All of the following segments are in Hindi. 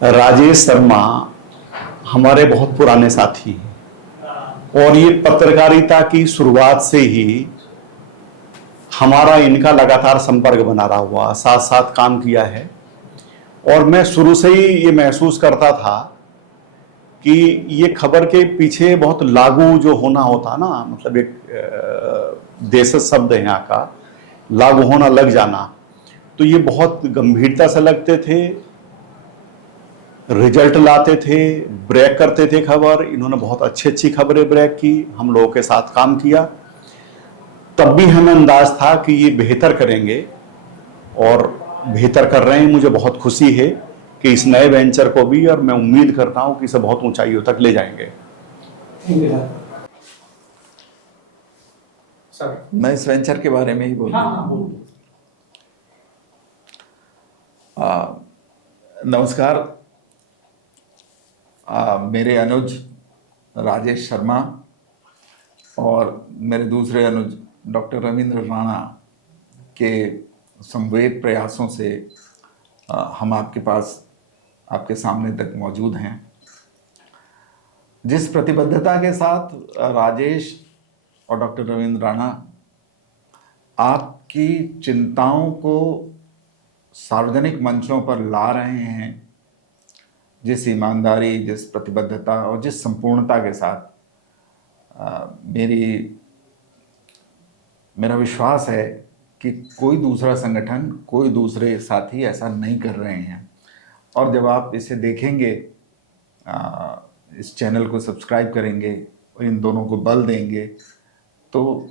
राजेश शर्मा हमारे बहुत पुराने साथी हैं और ये पत्रकारिता की शुरुआत से ही हमारा इनका लगातार संपर्क बना रहा हुआ, साथ साथ काम किया है। और मैं शुरू से ही ये महसूस करता था कि ये खबर के पीछे बहुत लागू जो होना होता ना, मतलब एक देशज शब्द है यहाँ का, लागू होना, लग जाना, तो ये बहुत गंभीरता से लगते थे, रिजल्ट लाते थे, ब्रेक करते थे खबर। इन्होंने बहुत अच्छी अच्छी खबरें ब्रेक की, हम लोगों के साथ काम किया। तब भी हमें अंदाज था कि ये बेहतर करेंगे और बेहतर कर रहे हैं। मुझे बहुत खुशी है कि इस नए वेंचर को भी, और मैं उम्मीद करता हूं कि इसे बहुत ऊंचाइयों तक ले जाएंगे। मैं इस वेंचर के बारे में ही बोलूँ। नमस्कार। मेरे अनुज राजेश शर्मा और मेरे दूसरे अनुज डॉक्टर रविंद्र राणा के संवेद प्रयासों से हम आपके पास, आपके सामने तक मौजूद हैं। जिस प्रतिबद्धता के साथ राजेश और डॉक्टर रविंद्र राणा आपकी चिंताओं को सार्वजनिक मंचों पर ला रहे हैं, जिस ईमानदारी, जिस प्रतिबद्धता और जिस संपूर्णता के साथ मेरा विश्वास है कि कोई दूसरा संगठन, कोई दूसरे साथी ऐसा नहीं कर रहे हैं। और जब आप इसे देखेंगे, इस चैनल को सब्सक्राइब करेंगे और इन दोनों को बल देंगे, तो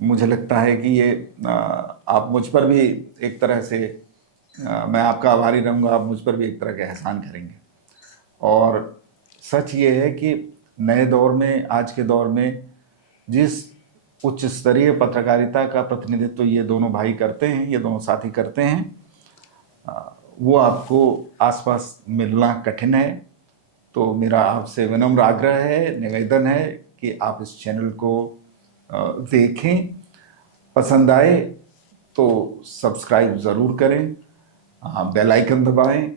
मुझे लगता है कि ये आप मुझ पर भी एक तरह से, मैं आपका आभारी रहूँगा, आप मुझ पर भी एक तरह का एहसान करेंगे। और सच ये है कि नए दौर में, आज के दौर में, जिस उच्च स्तरीय पत्रकारिता का प्रतिनिधित्व ये दोनों भाई करते हैं, ये दोनों साथी करते हैं, वो आपको आसपास मिलना कठिन है। तो मेरा आपसे विनम्र आग्रह है, निवेदन है कि आप इस चैनल को देखें, पसंद आए तो सब्सक्राइब ज़रूर करें, बेल आइकन दबाएं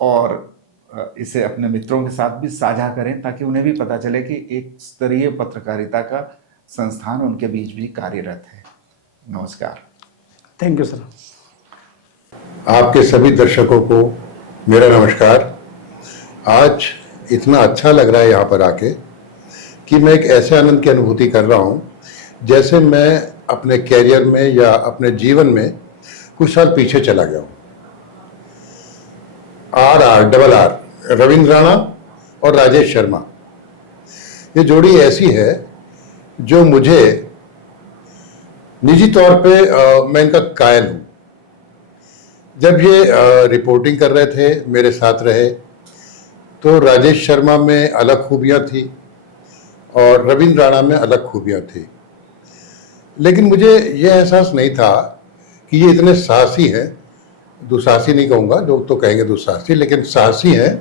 और इसे अपने मित्रों के साथ भी साझा करें, ताकि उन्हें भी पता चले कि एक स्तरीय पत्रकारिता का संस्थान उनके बीच भी कार्यरत है। नमस्कार। Thank you sir. आपके सभी दर्शकों को मेरा नमस्कार। आज इतना अच्छा लग रहा है यहाँ पर आके कि मैं एक ऐसे आनंद की अनुभूति कर रहा हूँ जैसे मैं अपने कैरियर में या अपने जीवन में कुछ साल पीछे चला गया हूँ। RR रविंद्र राणा और राजेश शर्मा, ये जोड़ी ऐसी है जो मुझे निजी तौर पे मैं इनका कायल हूँ। जब ये रिपोर्टिंग कर रहे थे, मेरे साथ रहे, तो राजेश शर्मा में अलग खूबियाँ थी और रविंद्र राणा में अलग खूबियाँ थी। लेकिन मुझे यह एहसास नहीं था कि ये इतने साहसी हैं, दुस्साहसी नहीं कहूँगा, लोग तो कहेंगे दुस्साहसी, लेकिन साहसी हैं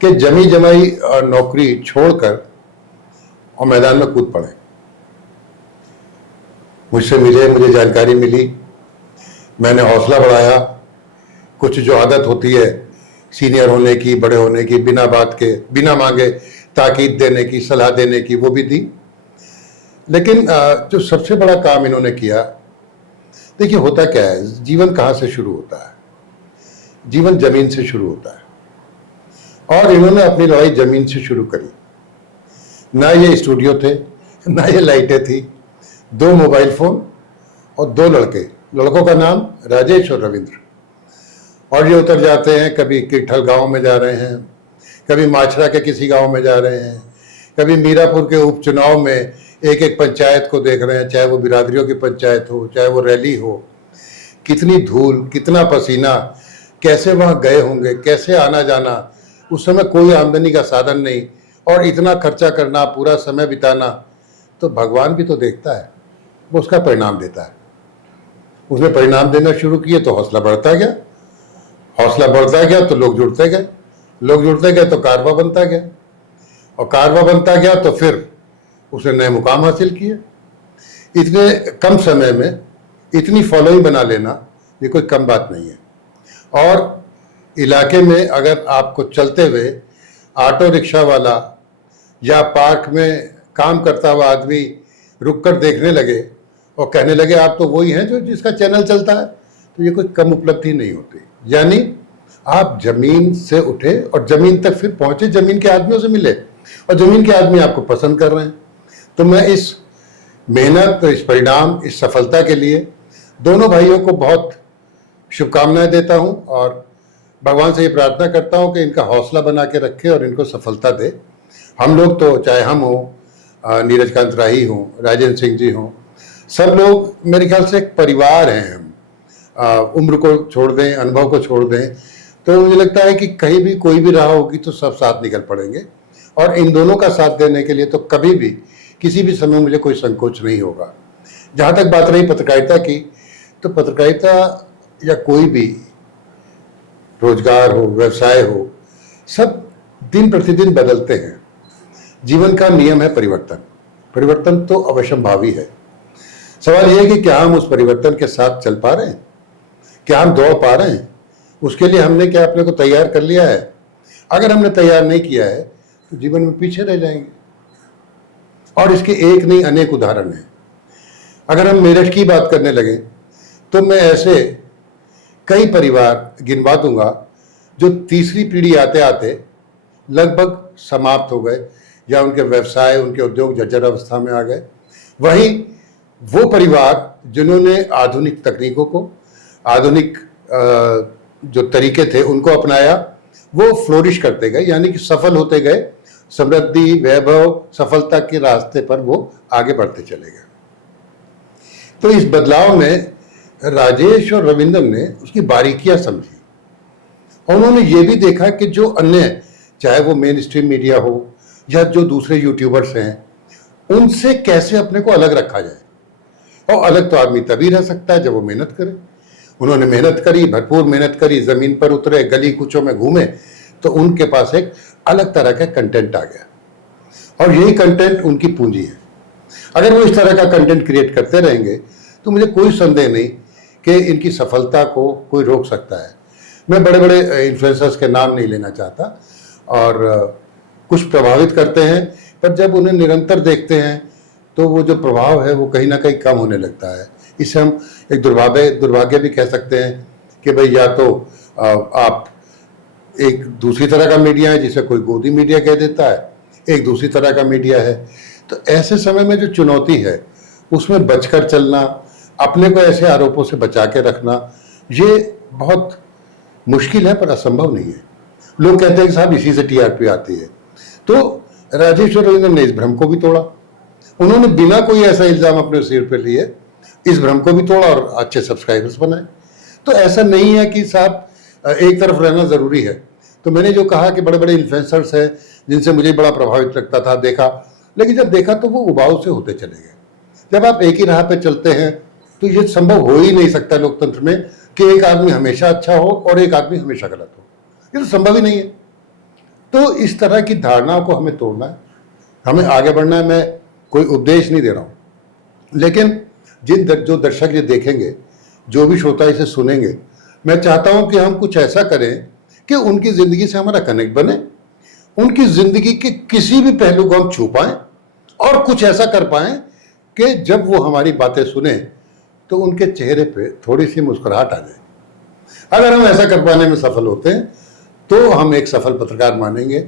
कि जमी जमाई नौकरी छोड़कर और मैदान में कूद पड़े। मुझसे मिले, मुझे जानकारी मिली, मैंने हौसला बढ़ाया। कुछ जो आदत होती है सीनियर होने की, बड़े होने की, बिना बात के, बिना मांगे ताकीद देने की, सलाह देने की, वो भी दी। लेकिन जो सबसे बड़ा काम इन्होंने किया, देखिए होता क्या है, जीवन कहाँ से शुरू होता है? जीवन जमीन से शुरू होता है और इन्होंने अपनी लड़ाई जमीन से शुरू करी। ना ये स्टूडियो थे, ना ये लाइटें थी, 2 मोबाइल फोन और 2 लड़के, लड़कों का नाम राजेश और रविंद्र। और ये उतर जाते हैं, कभी किठल गांव में जा रहे हैं, कभी माछरा के किसी गांव में जा रहे हैं, कभी मीरापुर के उपचुनाव में एक एक पंचायत को देख रहे हैं, चाहे वो बिरादरियों की पंचायत हो, चाहे वो रैली हो। कितनी धूल, कितना पसीना, कैसे वहाँ गए होंगे, कैसे आना जाना। उस समय कोई आमदनी का साधन नहीं और इतना खर्चा करना, पूरा समय बिताना, तो भगवान भी तो देखता है, वो उसका परिणाम देता है। उसने परिणाम देना शुरू किए तो हौसला बढ़ता गया, हौसला बढ़ता गया तो लोग जुड़ते गए, लोग जुड़ते गए तो कारवा बनता गया, और कारवा बनता गया तो फिर उसने नए मुकाम हासिल किए। इतने कम समय में इतनी फॉलोइंग बना लेना ये कोई कम बात नहीं है। और इलाके में अगर आपको चलते हुए ऑटो रिक्शा वाला या पार्क में काम करता हुआ आदमी रुक कर देखने लगे और कहने लगे आप तो वही हैं जो जिसका चैनल चलता है, तो ये कोई कम उपलब्धि नहीं होती। यानी आप जमीन से उठे और जमीन तक फिर पहुंचे, जमीन के आदमियों से मिले और जमीन के आदमी आपको पसंद कर रहे हैं। तो मैं इस मेहनत, इस परिणाम, इस सफलता के लिए दोनों भाइयों को बहुत शुभकामनाएं देता हूं और भगवान से ये प्रार्थना करता हूं कि इनका हौसला बना के रखे और इनको सफलता दे। हम लोग तो, चाहे हम हो, नीरज कांत राही हों, राजेंद्र सिंह जी हों, सब लोग मेरे ख्याल से एक परिवार हैं। हम उम्र को छोड़ दें, अनुभव को छोड़ दें, तो मुझे लगता है कि कहीं भी कोई भी राह होगी तो सब साथ निकल पड़ेंगे और इन दोनों का साथ देने के लिए तो कभी भी किसी भी समय मुझे कोई संकोच नहीं होगा। जहाँ तक बात रही पत्रकारिता की, तो पत्रकारिता या कोई भी रोजगार हो, व्यवसाय हो, सब दिन प्रतिदिन बदलते हैं। जीवन का नियम है परिवर्तन। परिवर्तन तो अवश्यंभावी है। सवाल यह है कि क्या हम उस परिवर्तन के साथ चल पा रहे हैं, क्या हम दौड़ पा रहे हैं, उसके लिए हमने क्या अपने को तैयार कर लिया है। अगर हमने तैयार नहीं किया है तो जीवन में पीछे रह जाएंगे। और इसके एक नहीं अनेक उदाहरण हैं। अगर हम मेरठ की बात करने लगे तो मैं ऐसे कई परिवार गिनवा दूंगा जो तीसरी पीढ़ी आते आते लगभग समाप्त हो गए या उनके व्यवसाय, उनके उद्योग जर्जर अवस्था में आ गए। वहीं वो परिवार जिन्होंने आधुनिक तकनीकों को, आधुनिक जो तरीके थे उनको अपनाया, वो फ्लोरिश करते गए, यानी कि सफल होते गए, समृद्धि, वैभव, सफलता के रास्ते पर वो आगे बढ़ते चले गए। तो इस बदलाव में राजेश और रविंद्र ने उसकी बारीकियां समझी और उन्होंने ये भी देखा कि जो अन्य, चाहे वो मेन स्ट्रीम मीडिया हो या जो दूसरे यूट्यूबर्स हैं, उनसे कैसे अपने को अलग रखा जाए। और अलग तो आदमी तभी रह सकता है जब वो मेहनत करे। उन्होंने मेहनत करी, भरपूर मेहनत करी, जमीन पर उतरे, गली कूचों में घूमे, तो उनके पास एक अलग तरह का कंटेंट आ गया और यही कंटेंट उनकी पूंजी है। अगर वो इस तरह का कंटेंट क्रिएट करते रहेंगे तो मुझे कोई संदेह नहीं कि इनकी सफलता को कोई रोक सकता है। मैं बड़े बड़े इन्फ्लुएंसर्स के नाम नहीं लेना चाहता और कुछ प्रभावित करते हैं, पर जब उन्हें निरंतर देखते हैं तो वो जो प्रभाव है वो कहीं ना कहीं कम होने लगता है। इससे हम एक दुर्भाग्य भी कह सकते हैं कि भाई या तो आप एक दूसरी तरह का मीडिया है जिसे कोई गोदी मीडिया कह देता है, एक दूसरी तरह का मीडिया है। तो ऐसे समय में जो चुनौती है उसमें बचकर चलना, अपने को ऐसे आरोपों से बचा के रखना, ये बहुत मुश्किल है पर असंभव नहीं है। लोग कहते हैं कि साहब इसी से टीआरपी आती है। तो राजेश और रविंद्र ने इस भ्रम को भी तोड़ा। उन्होंने बिना कोई ऐसा इल्जाम अपने सिर पर लिए इस भ्रम को भी तोड़ा और अच्छे सब्सक्राइबर्स बनाए। तो ऐसा नहीं है कि साहब एक तरफ रहना जरूरी है। तो मैंने जो कहा कि बड़े बड़े इन्फ्लुएंसर्स हैं जिनसे मुझे बड़ा प्रभावित लगता था, देखा, लेकिन जब देखा तो वो उबाऊ से होते चले गए। जब आप एक ही राह पे चलते हैं तो ये संभव हो ही नहीं सकता लोकतंत्र में कि एक आदमी हमेशा अच्छा हो और एक आदमी हमेशा गलत हो। ये तो संभव ही नहीं है। तो इस तरह की धारणाओं को हमें तोड़ना है, हमें आगे बढ़ना है। मैं कोई उपदेश नहीं दे रहा हूँ, लेकिन जो दर्शक ये देखेंगे, जो भी श्रोता इसे सुनेंगे, मैं चाहता हूं कि हम कुछ ऐसा करें कि उनकी जिंदगी से हमारा कनेक्ट बने, उनकी जिंदगी के किसी भी पहलू को हम छू पाएं और कुछ ऐसा कर पाएं कि जब वो हमारी बातें सुने तो उनके चेहरे पे थोड़ी सी मुस्कुराहट आ जाए। अगर हम ऐसा कर पाने में सफल होते हैं तो हम एक सफल पत्रकार मानेंगे।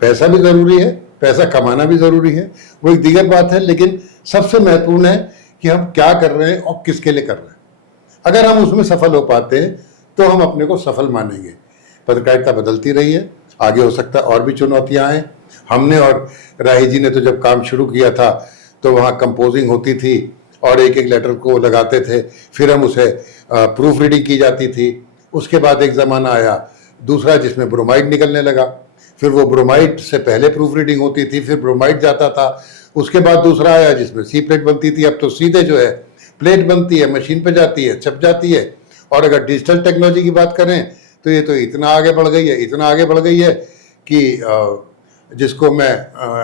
पैसा भी जरूरी है, पैसा कमाना भी जरूरी है, वो एक दीगर बात है, लेकिन सबसे महत्वपूर्ण है कि हम क्या कर रहे हैं और किसके लिए कर रहे हैं। अगर हम उसमें सफल हो पाते हैं तो हम अपने को सफल मानेंगे। पत्रकारिता बदलती रही है, आगे हो सकता है और भी चुनौतियां आए। हमने और राही जी ने तो जब काम शुरू किया था तो वहाँ कंपोजिंग होती थी और एक एक लेटर को लगाते थे, फिर हम उसे प्रूफ रीडिंग की जाती थी। उसके बाद एक ज़माना आया दूसरा जिसमें ब्रोमाइड निकलने लगा, फिर वो ब्रोमाइड से पहले प्रूफ रीडिंग होती थी, फिर ब्रोमाइड जाता था। उसके बाद दूसरा आया जिसमें सी प्लेट बनती थी, अब तो सीधे जो है प्लेट बनती है, मशीन पे जाती है, छप जाती है। और अगर डिजिटल टेक्नोलॉजी की बात करें तो ये तो इतना आगे बढ़ गई है, इतना आगे बढ़ गई है कि जिसको मैं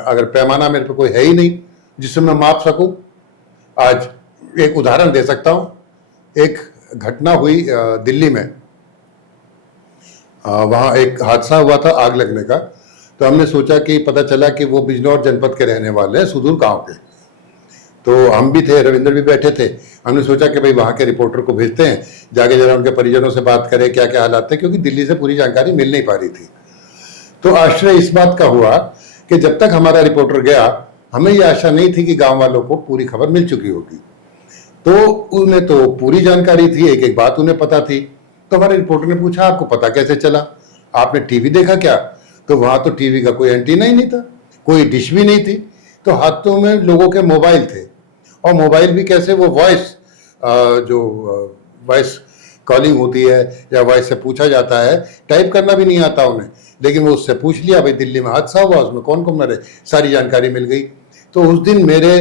अगर पैमाना मेरे पे कोई है ही नहीं जिससे मैं माप सकूं। आज एक उदाहरण दे सकता हूं। एक घटना हुई दिल्ली में। वहाँ एक हादसा हुआ था आग लगने का। तो हमने सोचा कि पता चला कि वो बिजनौर जनपद के रहने वाले हैं, सुदूर गांव के। तो हम भी थे, रविंद्र भी बैठे थे। हमने सोचा कि भाई वहाँ के रिपोर्टर को भेजते हैं, जाके जरा उनके परिजनों से बात करें क्या क्या हालात थे, क्योंकि दिल्ली से पूरी जानकारी मिल नहीं पा रही थी। तो आश्चर्य इस बात का हुआ कि जब तक हमारा रिपोर्टर गया, हमें ये आशा नहीं थी कि गांव वालों को पूरी खबर मिल चुकी होगी। तो उन्हें तो पूरी जानकारी थी, एक एक बात उन्हें पता थी। तो हमारे रिपोर्टर ने पूछा, आपको पता कैसे चला, आपने टीवी देखा क्या? तो वहां तो टीवी का कोई एंटीना ही नहीं था, कोई डिश भी नहीं थी। तो हाथों में लोगों के मोबाइल थे, और मोबाइल भी कैसे, वो वॉइस जो वॉइस कॉलिंग होती है या वॉइस से पूछा जाता है, टाइप करना भी नहीं आता उन्हें, लेकिन वो उससे पूछ लिया भाई दिल्ली में हादसा हुआ, उसमें कौन कौन मरे, सारी जानकारी मिल गई। तो उस दिन मेरे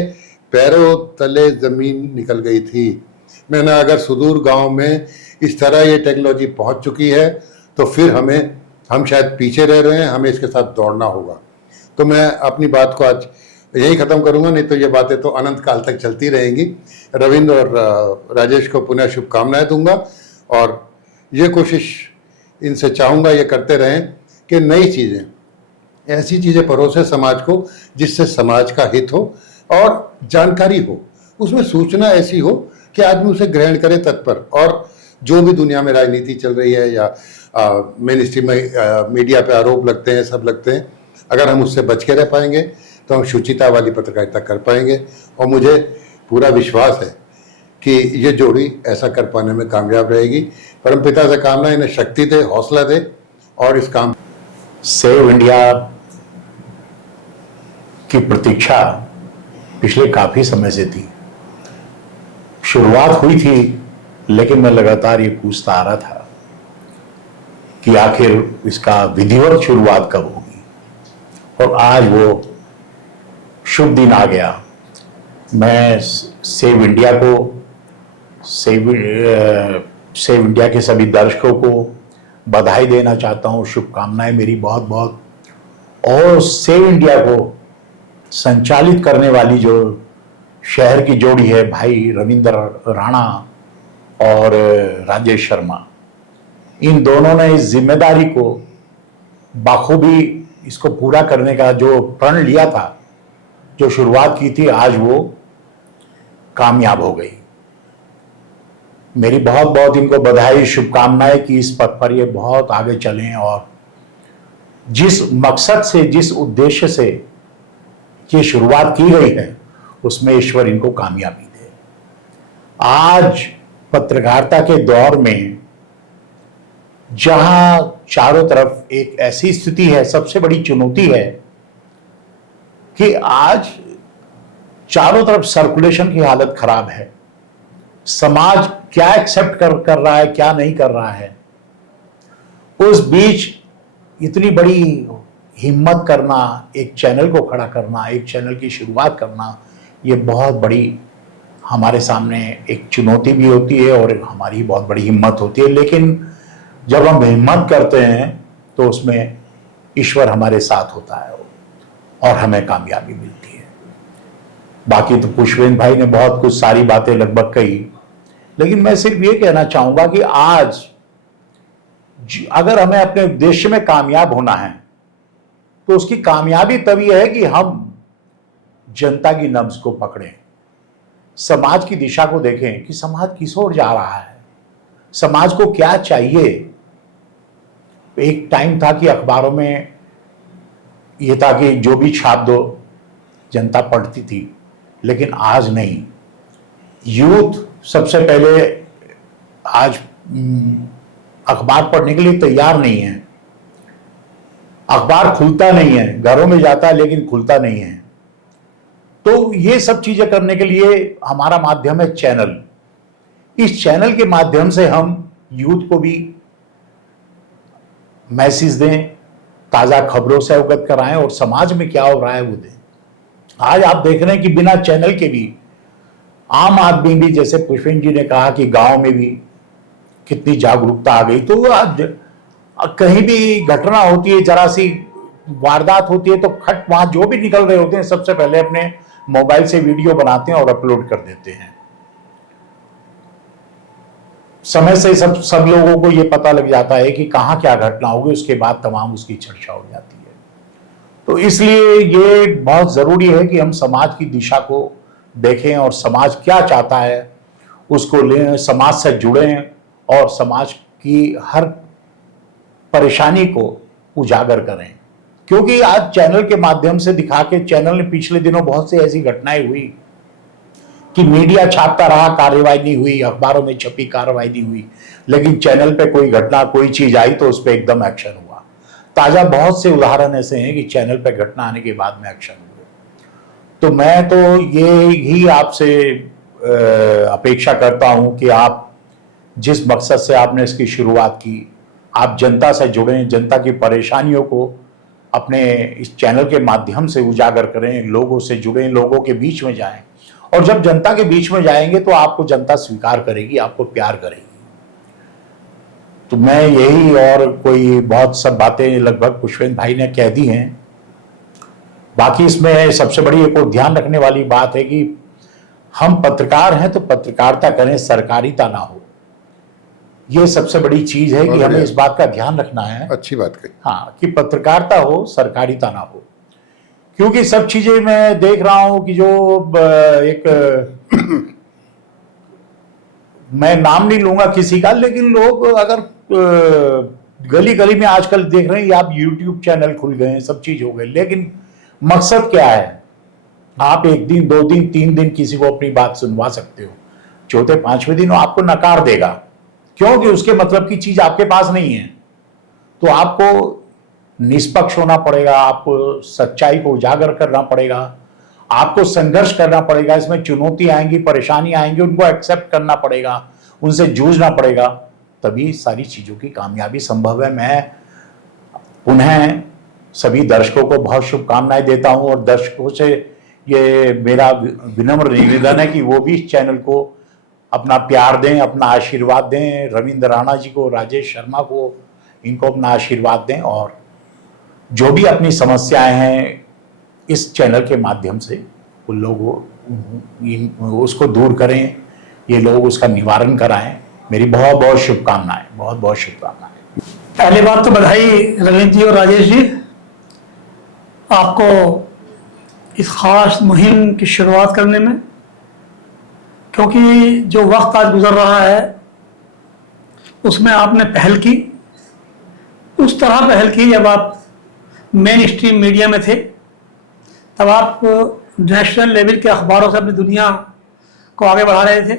पैरों तले जमीन निकल गई थी। मैंने अगर सुदूर गांव में इस तरह ये टेक्नोलॉजी पहुंच चुकी है तो फिर हम शायद पीछे रह रहे हैं, हमें इसके साथ दौड़ना होगा। तो मैं अपनी बात को आज यही खत्म करूंगा, नहीं तो ये बातें तो अनंत काल तक चलती रहेंगी। रविंद्र और राजेश को पुनः शुभकामनाएं दूंगा, और ये कोशिश इनसे चाहूंगा ये करते रहें कि नई चीज़ें, ऐसी चीज़ें परोसे समाज को जिससे समाज का हित हो और जानकारी हो, उसमें सूचना ऐसी हो कि आदमी उसे ग्रहण करे तत्पर। और जो भी दुनिया में राजनीति चल रही है या मेन स्ट्रीम मीडिया पे आरोप लगते हैं, सब लगते हैं, अगर हम उससे बच के रह पाएंगे तो हम शुचिता वाली पत्रकारिता कर पाएंगे। और मुझे पूरा विश्वास है कि ये जोड़ी ऐसा कर पाने में कामयाब रहेगी। परमपिता से कामना इन्हें शक्ति दे, हौसला दे, और इस काम सेव इंडिया की प्रतीक्षा पिछले काफी समय से थी। शुरुआत हुई थी, लेकिन मैं लगातार ये पूछता आ रहा था कि आखिर इसका विधिवत शुरुआत कब होगी, और आज वो शुभ दिन आ गया। मैं सेव इंडिया को, सेव इंडिया के सभी दर्शकों को बधाई देना चाहता हूँ, शुभकामनाएं मेरी बहुत बहुत। और सेव इंडिया को संचालित करने वाली जो शहर की जोड़ी है, भाई रविंद्र राणा और राजेश शर्मा, इन दोनों ने इस जिम्मेदारी को बाखूबी इसको पूरा करने का जो प्रण लिया था, जो शुरुआत की थी, आज वो कामयाब हो गई। मेरी बहुत बहुत इनको बधाई, शुभकामनाएं कि इस पथ पर ये बहुत आगे चलें, और जिस मकसद से, जिस उद्देश्य से ये शुरुआत की गई है, उसमें ईश्वर इनको कामयाबी दे। आज पत्रकारिता के दौर में जहां चारों तरफ एक ऐसी स्थिति है, सबसे बड़ी चुनौती है कि आज चारों तरफ सर्कुलेशन की हालत खराब है। समाज क्या एक्सेप्ट कर रहा है, क्या नहीं कर रहा है, उस बीच इतनी बड़ी हिम्मत करना, एक चैनल को खड़ा करना, एक चैनल की शुरुआत करना, ये बहुत बड़ी हमारे सामने एक चुनौती भी होती है और हमारी बहुत बड़ी हिम्मत होती है। लेकिन जब हम हिम्मत करते हैं तो उसमें ईश्वर हमारे साथ होता है और हमें कामयाबी मिलती है। बाकी तो पुष्पेंद्र भाई ने बहुत कुछ सारी बातें लगभग कही, लेकिन मैं सिर्फ ये कहना चाहूंगा कि आज अगर हमें अपने उद्देश्य में कामयाब होना है तो उसकी कामयाबी तभी है कि हम जनता की नब्ज को पकड़ें, समाज की दिशा को देखें कि समाज किस ओर जा रहा है, समाज को क्या चाहिए। एक टाइम था कि अखबारों में यह था कि जो भी छाप दो जनता पढ़ती थी, लेकिन आज नहीं। यूथ सबसे पहले आज अखबार पढ़ने के लिए तैयार नहीं है, अखबार खुलता नहीं है, घरों में जाता है लेकिन खुलता नहीं है। तो ये सब चीजें करने के लिए हमारा माध्यम है चैनल। इस चैनल के माध्यम से हम यूथ को भी मैसेज दें, ताजा खबरों से अवगत कराएं और समाज में क्या हो रहा है वो दें। आज आप देख रहे हैं कि बिना चैनल के भी आम आदमी भी, जैसे पुष्पेंद्र जी ने कहा कि गांव में भी कितनी जागरूकता आ गई। तो आज कहीं भी घटना होती है, जरा सी वारदात होती है, तो खट वहां जो भी निकल रहे होते हैं सबसे पहले अपने मोबाइल से वीडियो बनाते हैं और अपलोड कर देते हैं। समय से सब लोगों को ये पता लग जाता है कि कहाँ क्या घटना होगी, उसके बाद तमाम उसकी चर्चा हो जाती है। तो इसलिए ये बहुत ज़रूरी है कि हम समाज की दिशा को देखें और समाज क्या चाहता है उसको लें, समाज से जुड़ें और समाज की हर परेशानी को उजागर करें। क्योंकि आज चैनल के माध्यम से दिखा के, चैनल ने पिछले दिनों बहुत सी ऐसी घटनाएं हुई कि मीडिया छापता रहा, कार्रवाई नहीं हुई, अखबारों में छपी, कार्रवाई नहीं हुई, लेकिन चैनल पे कोई घटना, कोई चीज आई तो उस पर एकदम एक्शन हुआ। ताजा बहुत से उदाहरण ऐसे हैं कि चैनल पे घटना आने के बाद में एक्शन हुए। तो मैं तो ये ही आपसे अपेक्षा करता हूं कि आप जिस मकसद से आपने इसकी शुरुआत की, आप जनता से जुड़ें, जनता की परेशानियों को अपने इस चैनल के माध्यम से उजागर करें, लोगों से जुड़ें, लोगों के बीच में जाएं। और जब जनता के बीच में जाएंगे तो आपको जनता स्वीकार करेगी, आपको प्यार करेगी। तो मैं यही, और कोई बहुत सब बातें लगभग पुष्पेंद्र भाई ने कह दी हैं। बाकी इसमें सबसे बड़ी एक और ध्यान रखने वाली बात है कि हम पत्रकार हैं तो पत्रकारिता करें, सरकारिता ना हो। ये सबसे बड़ी चीज है कि हमें इस बात का ध्यान रखना है। अच्छी बात कही। हाँ, कि पत्रकारिता हो, सरकारिता ना हो। क्योंकि सब चीजें मैं देख रहा हूं कि जो एक मैं नाम नहीं लूंगा किसी का, लेकिन लोग अगर गली गली में आजकल देख रहे हैं, आप यूट्यूब चैनल खुल गए हैं, सब चीज हो गए, लेकिन मकसद क्या है? आप 1 दिन, 2 दिन, 3 दिन किसी को अपनी बात सुनवा सकते हो, चौथे 5वें दिन वो आपको नकार देगा, क्योंकि उसके मतलब की चीज आपके पास नहीं है। तो आपको निष्पक्ष होना पड़ेगा, आपको सच्चाई को उजागर करना पड़ेगा, आपको संघर्ष करना पड़ेगा। इसमें चुनौती आएंगी, परेशानी आएंगी, उनको एक्सेप्ट करना पड़ेगा, उनसे जूझना पड़ेगा, तभी सारी चीजों की कामयाबी संभव है। मैं पुनः सभी दर्शकों को बहुत शुभकामनाएं देता हूं और दर्शकों से ये मेरा विनम्र निवेदन है कि वो भी इस चैनल को अपना प्यार दें, अपना आशीर्वाद दें। रविंद्र राणा जी को, राजेश शर्मा को, इनको अपना आशीर्वाद दें और जो भी अपनी समस्याएं हैं इस चैनल के माध्यम से उन लोगों उसको दूर करें, ये लोग उसका निवारण कराएं। मेरी बहुत बहुत शुभकामनाएं, बहुत बहुत शुभकामनाएं। पहली बात तो बधाई रविंद्र जी और राजेश जी, आपको इस खास मुहिम की शुरुआत करने में, क्योंकि जो वक्त आज गुजर रहा है उसमें आपने पहल की, उस तरह पहल की जब आप मेन स्ट्रीम मीडिया में थे। तब आप नेशनल लेवल के अखबारों से अपनी दुनिया को आगे बढ़ा रहे थे,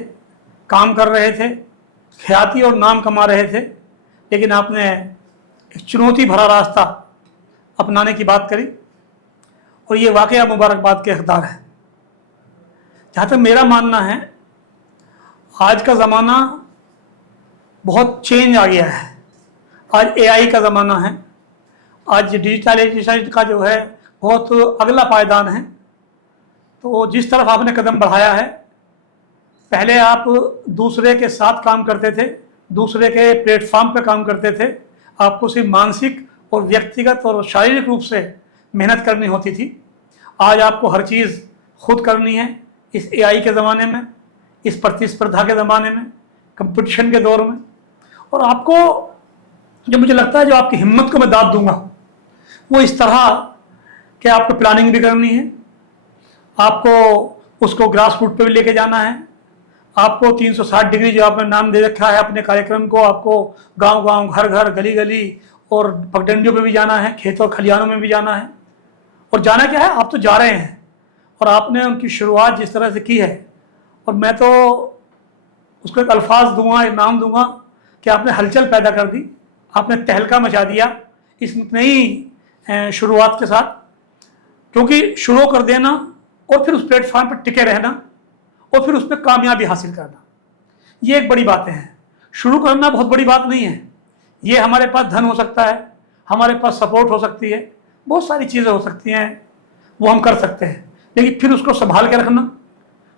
काम कर रहे थे, ख्याति और नाम कमा रहे थे, लेकिन आपने एक चुनौती भरा रास्ता अपनाने की बात करी और ये वाकया मुबारकबाद के हकदार है। जहाँ तक मेरा मानना है, आज का ज़माना बहुत चेंज आ गया है। आज एआई का ज़माना है, आज डिजिटलाइजेशन का जो है बहुत अगला पायदान है। तो जिस तरफ आपने कदम बढ़ाया है, पहले आप दूसरे के साथ काम करते थे, दूसरे के प्लेटफॉर्म पे काम करते थे, आपको सिर्फ मानसिक और व्यक्तिगत और शारीरिक रूप से मेहनत करनी होती थी। आज आपको हर चीज़ खुद करनी है इस एआई के ज़माने में, इस प्रतिस्पर्धा के ज़माने में, कंपटीशन के दौर में। और आपको, जो मुझे लगता है, जो आपकी हिम्मत को मैं दाद दूंगा वो इस तरह कि आपको प्लानिंग भी करनी है, आपको उसको ग्रास रूट पे भी लेके जाना है, आपको 360 डिग्री जो आपने नाम दे रखा है अपने कार्यक्रम को, आपको गांव गांव, घर घर, गली गली और पगडंडियों पे भी जाना है, खेत और खलिहानों में भी जाना है। और जाना क्या है, आप तो जा रहे हैं और आपने उनकी शुरुआत जिस तरह से की है, और मैं तो उसको एक अल्फाज दूंगा, एक नाम दूंगा कि आपने हलचल पैदा कर दी, आपने तहलका मचा दिया इस नई शुरुआत के साथ। क्योंकि शुरू कर देना और फिर उस प्लेटफॉर्म पर टिके रहना और फिर उस पर कामयाबी हासिल करना, ये एक बड़ी बातें हैं। शुरू करना बहुत बड़ी बात नहीं है, ये हमारे पास धन हो सकता है, हमारे पास सपोर्ट हो सकती है, बहुत सारी चीज़ें हो सकती हैं, वो हम कर सकते हैं, लेकिन फिर उसको संभाल के रखना,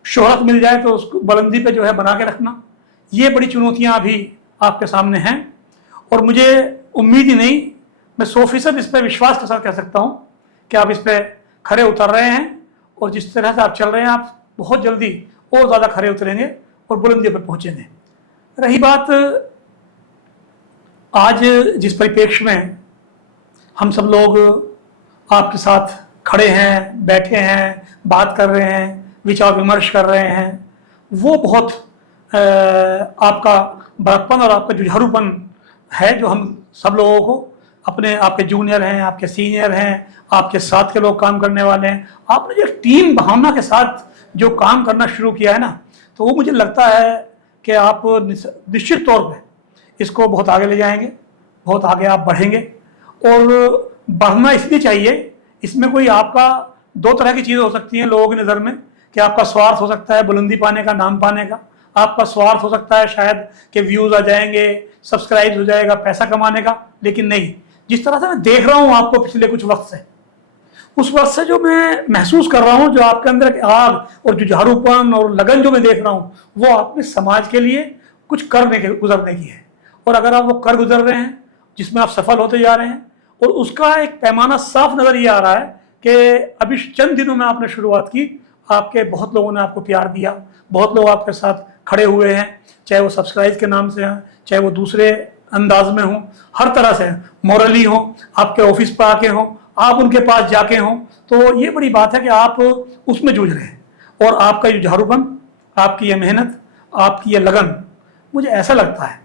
शोहरत मिल जाए तो उसको बुलंदी पे जो है बना के रखना, ये बड़ी चुनौतियाँ अभी आपके सामने हैं। और मुझे उम्मीद ही नहीं, मैं 100% इस पर विश्वास के साथ कह सकता हूँ कि आप इस पर खरे उतर रहे हैं और जिस तरह से आप चल रहे हैं, आप बहुत जल्दी और ज़्यादा खरे उतरेंगे और बुलंदियों पर पहुँचेंगे। रही बात आज जिस परिप्रेक्ष्य में हम सब लोग आपके साथ खड़े हैं, बैठे हैं, बात कर रहे हैं, विचार विमर्श कर रहे हैं, वो बहुत आपका बड़प्पन और आपका जुझारूपन है, जो हम सब लोगों को, अपने आपके जूनियर हैं, आपके सीनियर हैं, आपके साथ के लोग काम करने वाले हैं, आपने जो टीम भावना के साथ जो काम करना शुरू किया है ना, तो वो मुझे लगता है कि आप निश्चित तौर पे इसको बहुत आगे ले जाएंगे, बहुत आगे आप बढ़ेंगे। और बढ़ना इसलिए चाहिए, इसमें कोई आपका दो तरह की चीज़ हो सकती हैं लोगों की नज़र में, कि आपका स्वार्थ हो सकता है बुलंदी पाने का, नाम पाने का, आपका स्वार्थ हो सकता है शायद कि व्यूज़ आ जाएंगे, सब्सक्राइब हो जाएगा, पैसा कमाने का। लेकिन नहीं, जिस तरह से मैं देख रहा हूँ आपको पिछले कुछ वक्त से, उस वक्त से जो मैं महसूस कर रहा हूँ, जो आपके अंदर एक आग और जुझारूपन और लगन जो मैं देख रहा हूँ, वो आपने समाज के लिए कुछ करने के गुजरने की है। और अगर आप वो कर गुजर रहे हैं जिसमें आप सफल होते जा रहे हैं, और उसका एक पैमाना साफ नजर ये आ रहा है कि अभी चंद दिनों में आपने शुरुआत की, आपके बहुत लोगों ने आपको प्यार दिया, बहुत लोग आपके साथ खड़े हुए हैं, चाहे वो सब्सक्राइब के नाम से हैं, चाहे वो दूसरे अंदाज में हों, हर तरह से मॉरली हों, आपके ऑफिस पर आके हों, आप उनके पास जाके हों। तो ये बड़ी बात है कि आप उसमें जूझ रहे हैं, और आपका ये जुझारूपन, आपकी ये मेहनत, आपकी ये लगन, मुझे ऐसा लगता है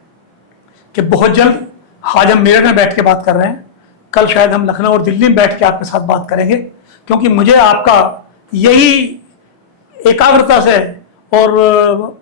कि बहुत जल्द, आज हम मेरठ में बैठ के बात कर रहे हैं, कल शायद हम लखनऊ और दिल्ली में बैठ के आपके साथ बात करेंगे, क्योंकि मुझे आपका यही एकाग्रता से और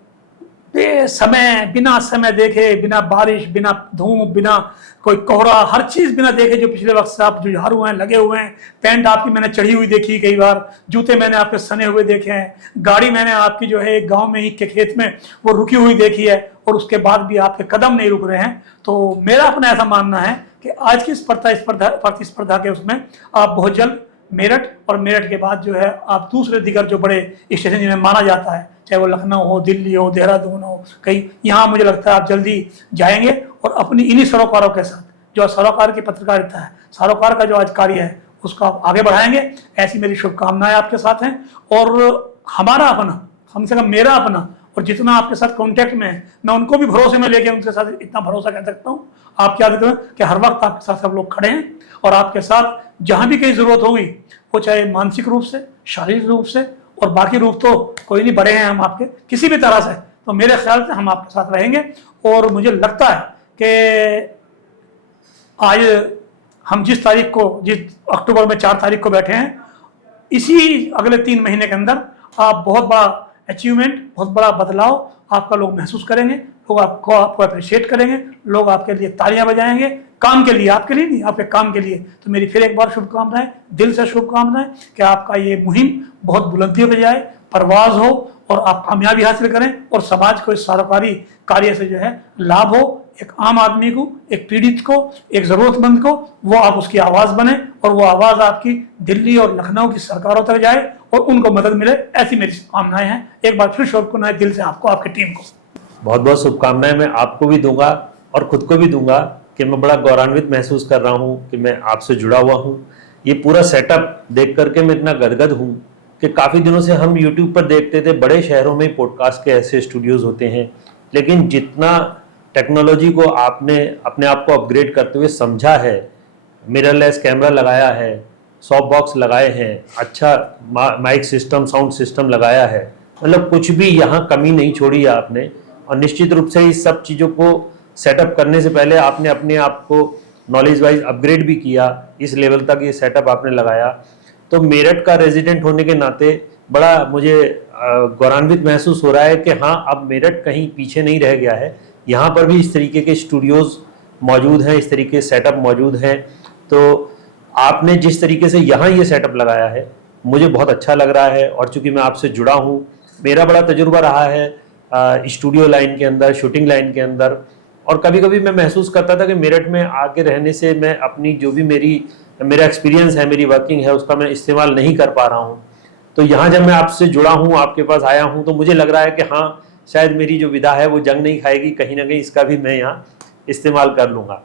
समय, बिना समय देखे, बिना बारिश, बिना धूप, बिना कोई कोहरा, हर चीज़ बिना देखे जो पिछले वक्त से आप जुझारू हैं, लगे हुए हैं। पैंट आपकी मैंने चढ़ी हुई देखी कई बार, जूते मैंने आपके सने हुए देखे हैं, गाड़ी मैंने आपकी जो है एक गाँव में ही के खेत में वो रुकी हुई देखी है, और उसके बाद भी आपके कदम नहीं रुक रहे हैं। तो मेरा अपना ऐसा मानना है कि आज की प्रतिस्पर्धा के उसमें आप बहुत जल्द मेरठ, और मेरठ के बाद जो है आप दूसरे दिगर जो बड़े स्टेशन जिन्हें माना जाता है, चाहे वो लखनऊ हो, दिल्ली हो, देहरादून हो, कहीं, यहाँ मुझे लगता है आप जल्दी जाएंगे, और अपनी इन्हीं सरोकारों के साथ, जो सरोकार की पत्रकारिता है, सरोकार का जो आज कार्य है, उसको आप आगे बढ़ाएंगे। ऐसी मेरी शुभकामनाएं आपके साथ हैं। और हमारा अपना, कम से कम मेरा अपना, और जितना आपके साथ कांटेक्ट में है, मैं उनको भी भरोसे में लेके उनके साथ इतना भरोसा कर सकता हूँ, आप क्या कहते हैं कि हर वक्त आपके साथ सब लोग खड़े हैं, और आपके साथ जहां भी कहीं जरूरत होगी, वो चाहे मानसिक रूप से, शारीरिक रूप से, और बाकी रूप तो कोई नहीं, बड़े हैं हम आपके किसी भी तरह से, तो मेरे ख्याल से हम आपके साथ रहेंगे। और मुझे लगता है कि आज हम जिस तारीख को, जिस अक्टूबर में 4 तारीख को बैठे हैं, इसी अगले 3 महीने के अंदर आप बहुत बड़ा अचीवमेंट, बहुत बड़ा बदलाव आपका लोग महसूस करेंगे, लोग आपको अप्रिशिएट करेंगे, लोग आपके लिए तालियां बजाएंगे, काम के लिए, आपके लिए नहीं, आपके काम के लिए। तो मेरी फिर एक बार शुभकामनाएं, दिल से शुभकामनाएं कि आपका ये मुहिम बहुत बुलंदियों पे जाए, परवाज हो, और आप कामयाबी हासिल करें, और समाज को इस सरकारी कार्य से जो है लाभ हो, एक आम आदमी को, एक पीड़ित को, एक जरूरतमंद को, वो आप उसकी आवाज बने, और वो आवाज आपकी दिल्ली और लखनऊ की सरकारों तक जाए, और उनको मदद मिले। ऐसी मेरी शुभकामनाएं हैं। एक बार फिर शुभकामनाएं दिल से आपको, आपकी टीम को। बहुत बहुत शुभकामनाएं मैं आपको भी दूंगा, और खुद को भी दूंगा कि मैं बड़ा गौरवान्वित महसूस कर रहा हूँ कि मैं आपसे जुड़ा हुआ हूँ। ये पूरा सेटअप देख करके मैं इतना गदगद हूँ कि काफ़ी दिनों से हम यूट्यूब पर देखते थे, बड़े शहरों में पॉडकास्ट के ऐसे स्टूडियोज़ होते हैं, लेकिन जितना टेक्नोलॉजी को आपने अपने आप को अपग्रेड करते हुए समझा है, मिररलेस कैमरा लगाया है, सॉफ्ट बॉक्स लगाए हैं, अच्छा माइक सिस्टम, साउंड सिस्टम लगाया है, मतलब कुछ भी यहाँ कमी नहीं छोड़ी है आपने। और निश्चित रूप से इस सब चीज़ों को सेटअप करने से पहले आपने अपने आप को नॉलेज वाइज अपग्रेड भी किया, इस लेवल तक ये सेटअप आपने लगाया। तो मेरठ का रेजिडेंट होने के नाते बड़ा मुझे गौरवान्वित महसूस हो रहा है कि हाँ, अब मेरठ कहीं पीछे नहीं रह गया है, यहाँ पर भी इस तरीके के स्टूडियोज़ मौजूद हैं, इस तरीके से सेटअप मौजूद हैं। तो आपने जिस तरीके से यहाँ ये सेटअप लगाया है, मुझे बहुत अच्छा लग रहा है। और चूंकि मैं आपसे जुड़ा हूँ, मेरा बड़ा तजुर्बा रहा है स्टूडियो लाइन के अंदर, शूटिंग लाइन के अंदर, और कभी कभी मैं महसूस करता था कि मेरठ में आके रहने से मैं अपनी जो भी मेरा एक्सपीरियंस है, मेरी वर्किंग है, उसका मैं इस्तेमाल नहीं कर पा रहा हूँ। तो यहाँ जब मैं आपसे जुड़ा हूँ, आपके पास आया हूँ, तो मुझे लग रहा है कि हाँ, शायद मेरी जो विधा है वो जंग नहीं खाएगी, कहीं ना कहीं इसका भी मैं यहाँ इस्तेमाल कर लूँगा।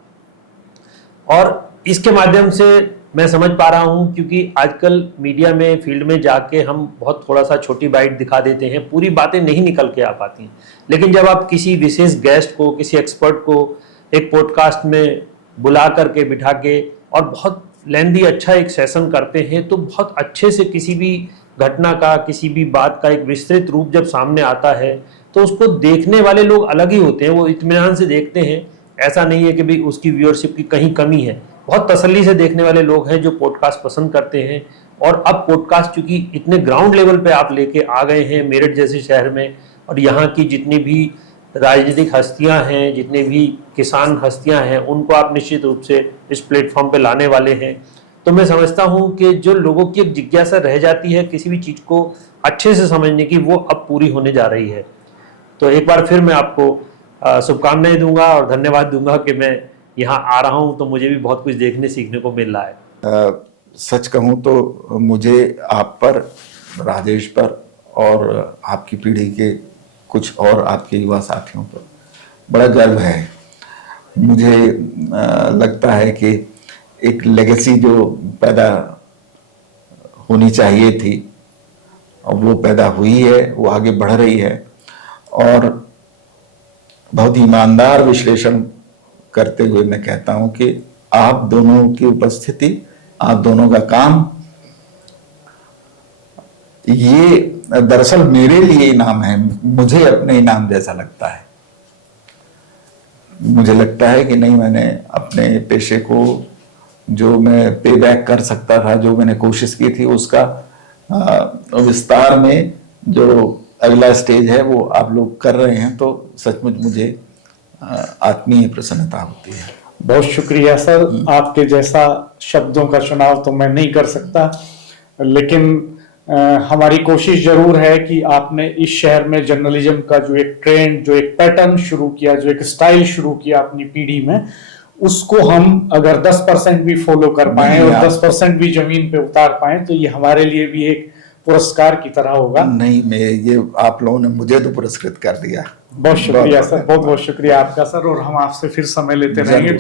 और इसके माध्यम से मैं समझ पा रहा हूँ, क्योंकि आजकल मीडिया में फील्ड में जाके हम बहुत थोड़ा सा छोटी बाइट दिखा देते हैं, पूरी बातें नहीं निकल के आ पाती। लेकिन जब आप किसी विशेष गेस्ट को, किसी एक्सपर्ट को एक पॉडकास्ट में बुला करके बिठा के और बहुत लेंदी अच्छा एक सेशन करते हैं, तो बहुत अच्छे से किसी भी घटना का, किसी भी बात का एक विस्तृत रूप जब सामने आता है, तो उसको देखने वाले लोग अलग ही होते हैं, वो इत्मीनान से देखते हैं। ऐसा नहीं है कि भाई उसकी व्यूअरशिप की कहीं कमी है, बहुत तसल्ली से देखने वाले लोग हैं जो पॉडकास्ट पसंद करते हैं। और अब पॉडकास्ट चूंकि इतने ग्राउंड लेवल पे आप लेके आ गए हैं मेरठ जैसे शहर में, और यहाँ की जितनी भी राजनीतिक हस्तियां हैं, जितने भी किसान हस्तियां हैं, उनको आप निश्चित रूप से इस प्लेटफॉर्म पे लाने वाले हैं। तो मैं समझता हूं कि जो लोगों की एक जिज्ञासा रह जाती है किसी भी चीज़ को अच्छे से समझने की, वो अब पूरी होने जा रही है। तो एक बार फिर मैं आपको शुभकामनाएं दूंगा और धन्यवाद दूंगा कि मैं यहाँ आ रहा हूँ, तो मुझे भी बहुत कुछ देखने सीखने को मिल रहा है। सच कहूँ तो मुझे आप पर, राजेश पर और आपकी पीढ़ी के कुछ और आपके युवा साथियों पर बड़ा गर्व है। मुझे लगता है कि एक लेगेसी जो पैदा होनी चाहिए थी, और वो पैदा हुई है, वो आगे बढ़ रही है। और बहुत ईमानदार विश्लेषण करते हुए मैं कहता हूं कि आप दोनों की उपस्थिति, आप दोनों का काम, ये दरअसल मेरे लिए इनाम है। मुझे अपने इनाम जैसा लगता है। मुझे लगता है कि नहीं, मैंने अपने पेशे को जो मैं पे बैक कर सकता था, जो मैंने कोशिश की थी, उसका विस्तार में जो अगला स्टेज है वो आप लोग कर रहे हैं, तो सचमुच मुझे आत्मीय प्रसन्नता होती है। बहुत शुक्रिया सर, आपके जैसा शब्दों का चुनाव तो मैं नहीं कर सकता, लेकिन हमारी कोशिश जरूर है कि आपने इस शहर में जर्नलिज्म का जो एक ट्रेंड, जो एक पैटर्न शुरू किया, जो एक स्टाइल शुरू किया अपनी पीढ़ी में, उसको हम अगर 10% भी फॉलो कर पाए और 10% भी जमीन पे उतार पाए, तो ये हमारे लिए भी एक पुरस्कार की तरह होगा। नहीं, मैं ये आप लोगों ने मुझे तो पुरस्कृत कर दिया। बहुत शुक्रिया सर, बहुत बहुत शुक्रिया आपका सर, और हम आपसे फिर समय लेते रहेंगे। तो